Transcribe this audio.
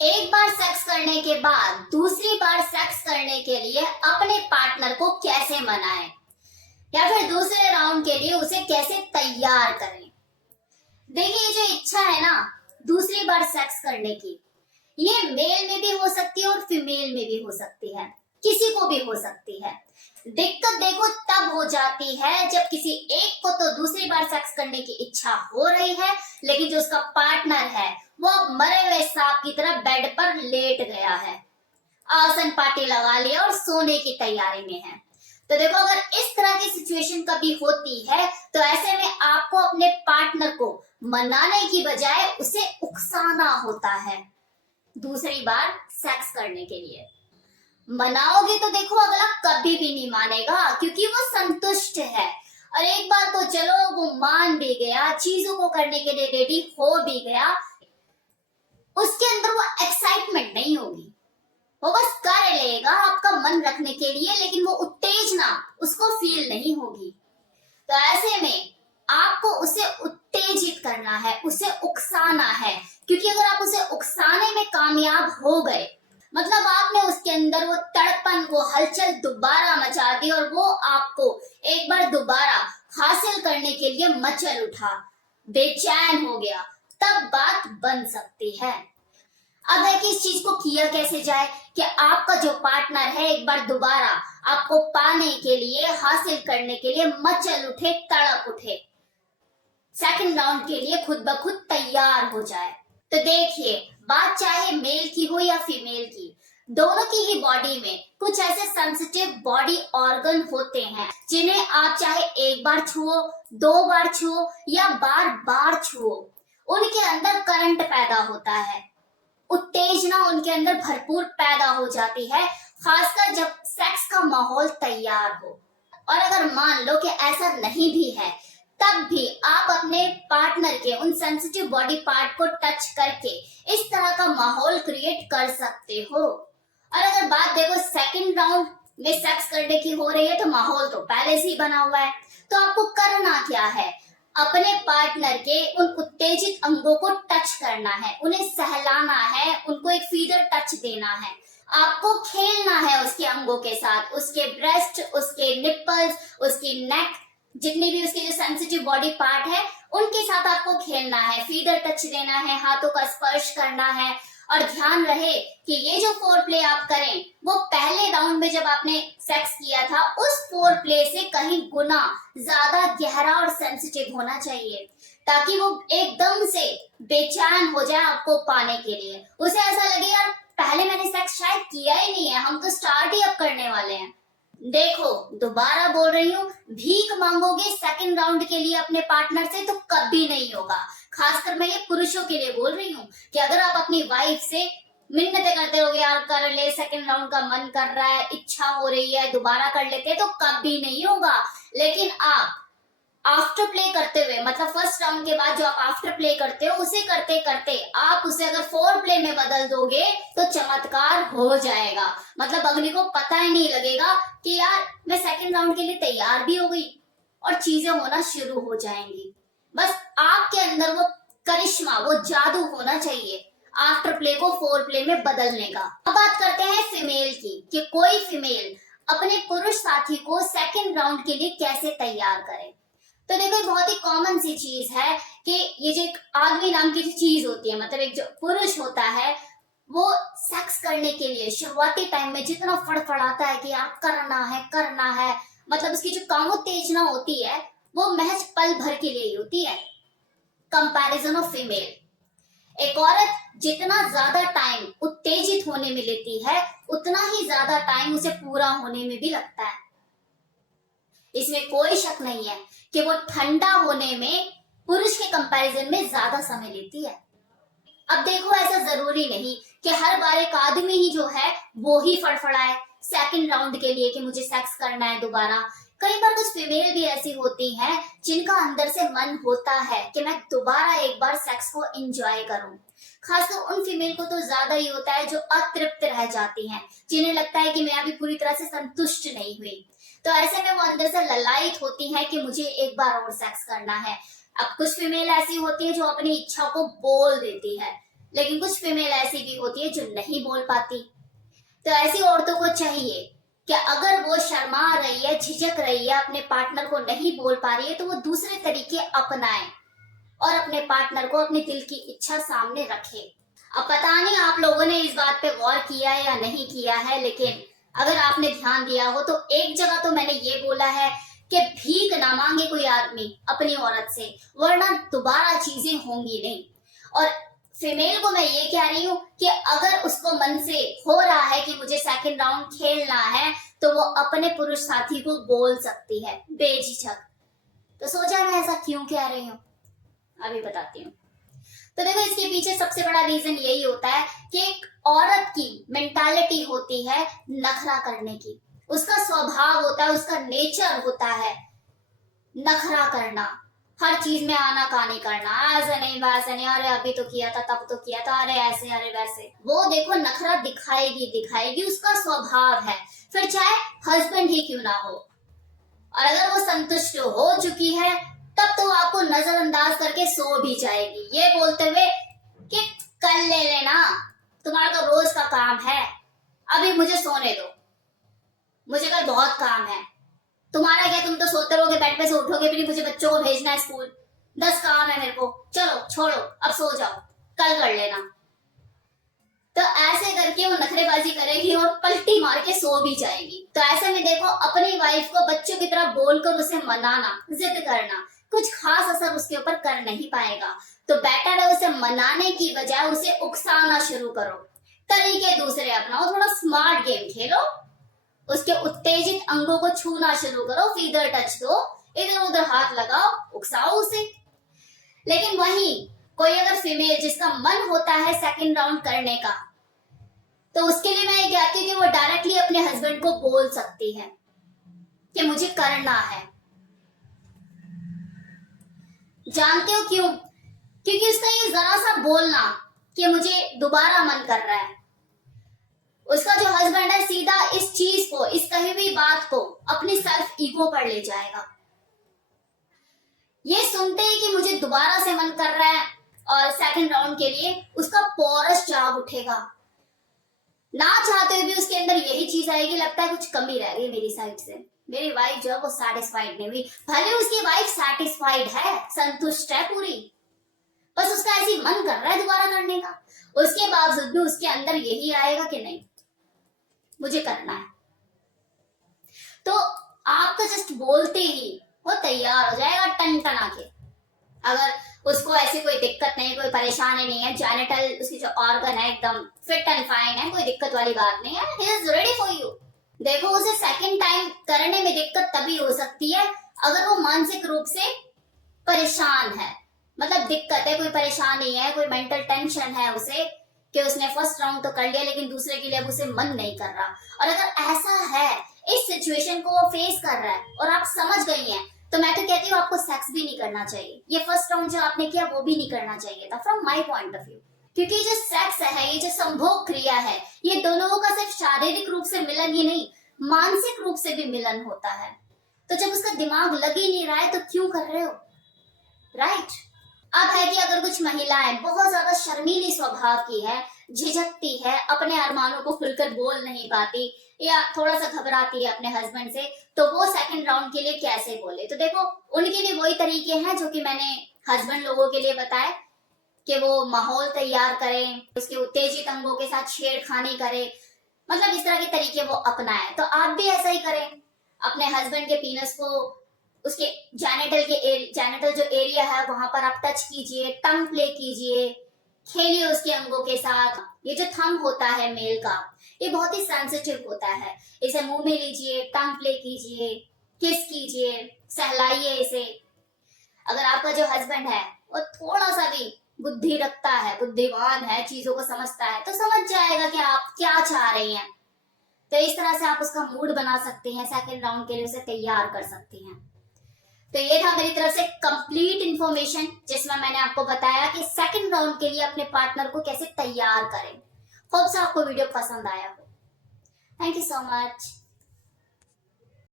एक बार सेक्स करने के बाद दूसरी बार सेक्स करने के लिए अपने पार्टनर को कैसे मनाएं या फिर दूसरे राउंड के लिए उसे कैसे तैयार करें। देखिए, ये जो इच्छा है ना दूसरी बार सेक्स करने की, ये मेल में भी हो सकती है और फीमेल में भी हो सकती है, किसी को भी हो सकती है। दिक्कत देखो तब हो जाती है जब किसी एक को तो दूसरी बार सेक्स करने की इच्छा हो रही है, लेकिन जो उसका पार्टनर है वो अब मरे हुए सांप की तरह बेड पर लेट गया है, आसन पार्टी लगा लिया और सोने की तैयारी में है। तो देखो, अगर इस तरह की सिचुएशन कभी होती है तो ऐसे में आपको अपने पार्टनर को मनाने की बजाय उसे उकसाना होता है दूसरी बार सेक्स करने के लिए। मनाओगे तो देखो अगला कभी भी नहीं मानेगा, क्योंकि वो संतुष्ट है। और एक बार तो चलो वो मान भी गया, चीजों को करने के लिए रेडी हो भी गया, उसके अंदर वो एक्साइटमेंट नहीं होगी, वो बस कर लेगा आपका मन रखने के लिए, लेकिन वो उत्तेजना उसको फील नहीं होगी। तो ऐसे में आपको उसे उत्तेजित करना है, उसे उकसाना है, क्योंकि अगर आप उसे उकसाने में कामयाब हो गए मतलब आपने उसके अंदर वो तड़पन, वो हलचल दोबारा मचा दी और वो आपको एक बार दोबारा हासिल करने के लिए मचल उठा, बेचैन हो गया, तब बात बन सकती है। अब है कि इस चीज को किया कैसे जाए कि आपका जो पार्टनर है एक बार दोबारा आपको पाने के लिए, हासिल करने के लिए मचल उठे, तड़प उठे, सेकंड राउंड के लिए खुद ब खुद तैयार हो जाए। तो देखिए, बात चाहे मेल की हो या फीमेल की, दोनों की ही बॉडी में कुछ ऐसे सेंसिटिव बॉडी ऑर्गन होते हैं जिन्हें आप चाहे एक बार छुओ, दो बार छुओ या बार बार छुओ, उनके अंदर करंट पैदा होता है, उत्तेजना उनके अंदर भरपूर पैदा हो जाती है, खासकर जब सेक्स का माहौल तैयार हो। और अगर मान लो कि ऐसा नहीं भी है, तब भी आप अपने पार्टनर के उन सेंसिटिव बॉडी पार्ट को टच करके इस तरह का माहौल क्रिएट कर सकते हो। और अगर बात देखो सेकंड राउंड में सेक्स करने की हो रही है तो माहौल तो पहले से ही बना हुआ है, तो आपको करना क्या है, अपने पार्टनर के उन उत्तेजित अंगों को टच करना है, उन्हें सहलाना है, उनको एक फीदर टच देना है, आपको खेलना है उसके अंगों के साथ, उसके ब्रेस्ट, उसके निप्पल्स, उसकी नेक, जितनी भी उसके जो सेंसिटिव बॉडी पार्ट है उनके साथ आपको खेलना है, फीदर टच देना है, हाथों का स्पर्श करना है। और ध्यान रहे कि ये जो फोर प्ले आप करें वो पहले राउंड में जब आपने सेक्स किया था उस फोर प्ले से कहीं गुना ज्यादा गहरा और सेंसिटिव होना चाहिए, ताकि वो एकदम से बेचैन हो जाए आपको पाने के लिए। उसे ऐसा लगे यार पहले मैंने सेक्स शायद किया ही नहीं है, हम तो स्टार्ट ही अब करने वाले हैं। देखो, दोबारा बोल रही हूँ, भीख मांगोगे सेकंड राउंड के लिए अपने पार्टनर से तो कभी नहीं होगा। खासकर मैं ये पुरुषों के लिए बोल रही हूँ कि अगर आप अपनी वाइफ से मिन्नतें करते रहोगे, यार कर ले, सेकंड राउंड का मन कर रहा है, इच्छा हो रही है, दोबारा कर लेते हैं, तो कभी नहीं होगा। लेकिन आप आफ्टर प्ले करते हुए, मतलब फर्स्ट राउंड के बाद जो आप आफ्टर प्ले करते हो, उसे करते करते आप उसे अगर फोर प्ले में बदल दोगे तो चमत्कार हो जाएगा। मतलब अगली को पता ही नहीं लगेगा कि यार मैं सेकंड राउंड के लिए तैयार भी हो गई, और चीजें होना शुरू हो जाएंगी। बस आपके अंदर वो करिश्मा, वो जादू होना चाहिए आफ्टर प्ले को फोर प्ले में बदलने का। अब बात करते हैं फीमेल की कि कोई फीमेल अपने पुरुष साथी को सेकंड राउंड के लिए कैसे तैयार करे। तो देखो, बहुत ही कॉमन सी चीज है कि ये जो एक आदमी नाम की चीज होती है, मतलब एक जो पुरुष होता है, वो सेक्स करने के लिए शुरुआती टाइम में जितना फड़फड़ाता है कि आप करना है, मतलब उसकी जो कामोत्तेजना होती है वो महज पल भर के लिए ही होती है। कंपैरिजन ऑफ फीमेल, एक औरत जितना ज्यादा टाइम उत्तेजित होने में लेती है उतना ही ज्यादा टाइम उसे पूरा होने में भी लगता है। इसमें कोई शक नहीं है कि वो ठंडा होने में पुरुष के कंपैरिजन में ज्यादा समय लेती है। अब देखो, ऐसा जरूरी नहीं कि हर बार एक आदमी ही जो है वो ही फड़फड़ाए सेकंड राउंड के लिए कि मुझे सेक्स करना है दोबारा। कई बार कुछ फीमेल भी ऐसी होती हैं जिनका अंदर से मन होता है कि मैं दोबारा एक बार सेक्स को एंजॉय करूं। खासकर उन फीमेल को तो ज्यादा ही होता है जो अतृप्त रह जाती हैं, जिन्हें लगता है कि मैं अभी पूरी तरह से संतुष्ट नहीं हुई। तो ऐसे में वो अंदर से ललायित होती है कि मुझे एक बार और सेक्स करना है। अब कुछ फीमेल ऐसी होती है जो अपनी इच्छा को बोल देती है लेकिन कुछ फीमेल ऐसी भी होती है जो नहीं बोल पाती। तो ऐसी औरतों को चाहिए कि अगर वो शर्मा रही है, झिझक रही है, अपने पार्टनर को नहीं बोल पा रही है, तो वो दूसरे तरीके अपनाए और अपने पार्टनर को अपने दिल की इच्छा सामने रखे। अब पता नहीं आप लोगों ने इस बात पे गौर किया है या नहीं किया है, लेकिन अगर आपने ध्यान दिया हो तो एक जगह तो मैंने ये बोला है कि भीख ना मांगे कोई आदमी अपनी औरत से, वरना दोबारा चीजें होंगी नहीं। और फीमेल को मैं ये कह रही हूँ कि अगर उसको मन से हो रहा है कि मुझे सेकंड राउंड खेलना है, तो वो अपने पुरुष साथी को बोल सकती है बेझिझक। तो सोचा मैं ऐसा क्यों कह रही हूँ, अभी बताती हूँ। तो देखो, इसके पीछे सबसे बड़ा रीजन यही होता है कि एक औरत की मेंटालिटी होती है नखरा करने की। उसका स्वभाव होता है, उसका नेचर होता है नखरा करना, हर चीज में आनाकानी करना, ऐसे नहीं वैसे नहीं, अरे अभी तो किया था, तब तो किया था, अरे ऐसे अरे वैसे। वो देखो नखरा दिखाएगी, उसका स्वभाव है, फिर चाहे हस्बैंड ही क्यों ना हो। और अगर वो संतुष्ट हो चुकी है तब तो आपको नजरअंदाज करके सो भी जाएगी, ये बोलते हुए कि कल ले लेना, तुम्हारा तो रोज का काम है, अभी मुझे सोने दो, मुझे कल बहुत काम है। तुम्हारा क्या, तुम तो सोते रहोगे, बेड पे से उठोगे भी नहीं, मुझे बच्चों को भेजना है स्कूल, 10 काम है मेरे को, चलो छोड़ो अब सो जाओ, कल कर लेना। तो ऐसे करके वो नखरेबाजी करेगी और पलटी मार के सो भी जाएगी। तो ऐसे में देखो, अपनी वाइफ को बच्चों की तरह बोलकर उसे मनाना, जिद करना कुछ खास असर उसके ऊपर कर नहीं पाएगा। तो बेटर है उसे मनाने की बजाय उसे उकसाना शुरू करो, तरीके दूसरे अपनाओ, थोड़ा स्मार्ट गेम खेलो, उसके उत्तेजित अंगों को छूना शुरू करो, फीदर टच दो, इधर उधर हाथ लगाओ, उकसाओ उसे। लेकिन वहीं कोई अगर फीमेल जिसका मन होता है सेकंड राउंड करने का, तो उसके लिए मैं ये कहती हूँ कि वो डायरेक्टली अपने हस्बैंड को बोल सकती है कि मुझे करना है। जानते हो क्यों? क्योंकि उसका ये जरा सा बोलना कि मुझे दोबारा मन कर रहा है, उसका जो हस्बैंड है सीधा इस चीज को, इस कही हुई बात को अपनी सेल्फ ईगो पर ले जाएगा। ये सुनते ही कि मुझे दोबारा से मन कर रहा है और सेकंड राउंड के लिए, उसका पोरस जाग उठेगा। ना चाहते हुए भी उसके अंदर यही चीज आएगी, लगता है कुछ कमी रह गई मेरी साइड से, मेरी वाइफ जो है वो सेटिस्फाइड नहीं हुई। भले उसकी वाइफ सेटिस्फाइड है, संतुष्ट है पूरी, बस उसका ऐसी मन कर रहा है दोबारा करने का, उसके बावजूद भी उसके अंदर यही आएगा कि नहीं मुझे करना है। तो आप तो जस्ट बोलते ही वो तैयार हो जाएगा टन आके। अगर उसको ऐसी कोई दिक्कत नहीं, कोई परेशानी नहीं है, जेनिटल उसकी जो ऑर्गन है एकदम फिट एंड फाइन है, कोई दिक्कत वाली बात नहीं है, he is ready for you. देखो, उसे सेकंड टाइम करने में दिक्कत तभी हो सकती है अगर वो मानसिक रूप से परेशान है, मतलब दिक्कत है, कोई परेशानी है, कोई मेंटल टेंशन है उसे कि उसने फर्स्ट राउंड तो कर लिया लेकिन दूसरे के लिए अब उसे मन नहीं कर रहा। और अगर ऐसा है, इस सिचुएशन को वो फेस कर रहा है और आप समझ गई हैं, तो मैं तो कहती हूँ आपको सेक्स भी नहीं करना चाहिए। ये फर्स्ट राउंड जो आपने किया वो भी नहीं करना चाहिए था from my point of view. क्योंकि जो सेक्स है, ये जो संभोग क्रिया है, ये दोनों का सिर्फ शारीरिक रूप से मिलन ही नहीं, मानसिक रूप से भी मिलन होता है। तो जब उसका दिमाग लग ही नहीं रहा है तो क्यों कर रहे हो, राइट? अब है कि अगर कुछ महिलाएं बहुत ज्यादा शर्मीली स्वभाव की है, झिझकती है, अपने अरमानों को खुलकर बोल नहीं पाती या थोड़ा सा घबराती है अपने हस्बैंड से, तो वो सेकंड राउंड के लिए कैसे बोले? तो देखो, उनके लिए वही तरीके हैं जो कि मैंने हस्बैंड लोगों के लिए बताए कि वो माहौल तैयार करें, उसके उत्तेजित अंगों के साथ छेड़खानी करें, मतलब इस तरह के तरीके वो अपनाएं। तो आप भी ऐसा ही करें, अपने हस्बैंड के पीनस को, उसके जेनिटल जो एरिया है वहां पर आप टच कीजिए, टंग प्ले कीजिए, खेलिए उसके अंगों के साथ। ये जो थंब होता है मेल का, ये बहुत ही सेंसिटिव होता है, इसे मुंह में लीजिए, टंग प्ले कीजिए, किस कीजिए, सहलाइए इसे। अगर आपका जो हस्बैंड है वो थोड़ा सा भी बुद्धि रखता है, बुद्धिमान है, चीजों को समझता है, तो समझ जाएगा कि आप क्या चाह रही हैं। तो इस तरह से आप उसका मूड बना सकते हैं, सेकंड राउंड के लिए उसे तैयार कर सकती हैं। तो ये था मेरी तरफ से कंप्लीट इंफॉर्मेशन, जिसमें मैंने आपको बताया कि सेकंड राउंड के लिए अपने पार्टनर को कैसे तैयार करें। होप से आपको वीडियो पसंद आया हो। Thank you so much.